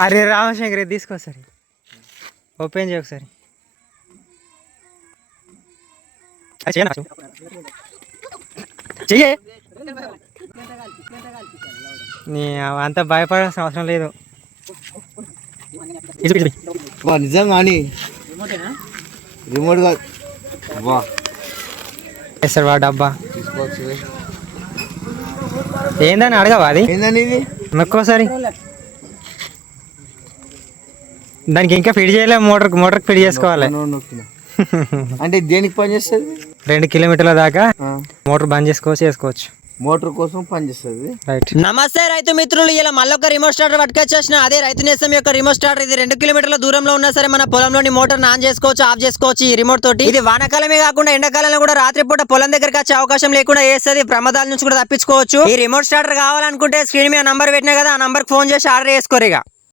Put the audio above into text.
అరే రామశంకర్ ఇది తీసుకో సరే ఓపెన్ చేయ ఒకసారి? చెయ్యి. నీ అంత భయపడాల్సిన అవసరం లేదు. వా నిజంగా అని రిమోట్ కాదు. వా వేస్తాడు వాడు డబ్బా. ఏందని అడగవా అది? ఏందని ఇది? నొక్కోసారి. దానికి ఇంకా ఫిట్ చేయలే మోటార్ మోటార్ ఫిట్ చేసుకోవాలి. అంటే దేనికి పని చేస్తుంది? రెండు కిలోమీటర్ల దాకా మోటార్ బంద్ చేసుకోవచ్చు చేసుకోవచ్చు. మోటార్ కోసం పని చేస్తుంది. రైట్ నమస్తే రైతు మిత్రులు ఇలా మళ్ళొక రిమోట్ స్టార్టర్ పట్టుకొచ్చేసిన అదే రైతు నేస్తం యొక్క రిమోట్ స్టార్టర్ ఇది రెండు కిలోమీటర్ల దూరంలో ఉన్నా సరే మన పొలంలోని మోటార్ ఆన్ చేసుకోవచ్చు ఆఫ్ చేసుకోవచ్చు ఈ రిమోట్ తోటి. ఇది వానాకాలమే కాకుండా ఎండాకాలంలో కూడా రాత్రిపూట పొలం దగ్గరికి వచ్చే అవకాశం లేకుండా వేస్తుంది ప్రమాదాల నుంచి కూడా తప్పించుకోవచ్చు. ఈ రిమోట్ స్టార్టర్ కావాలనుకుంటే స్క్రీన్ మీద నంబర్ పెట్టినా కదా ఆ నంబర్ ఫోన్ చేసి ఆర్డర్ చేసుకోరు ఇక.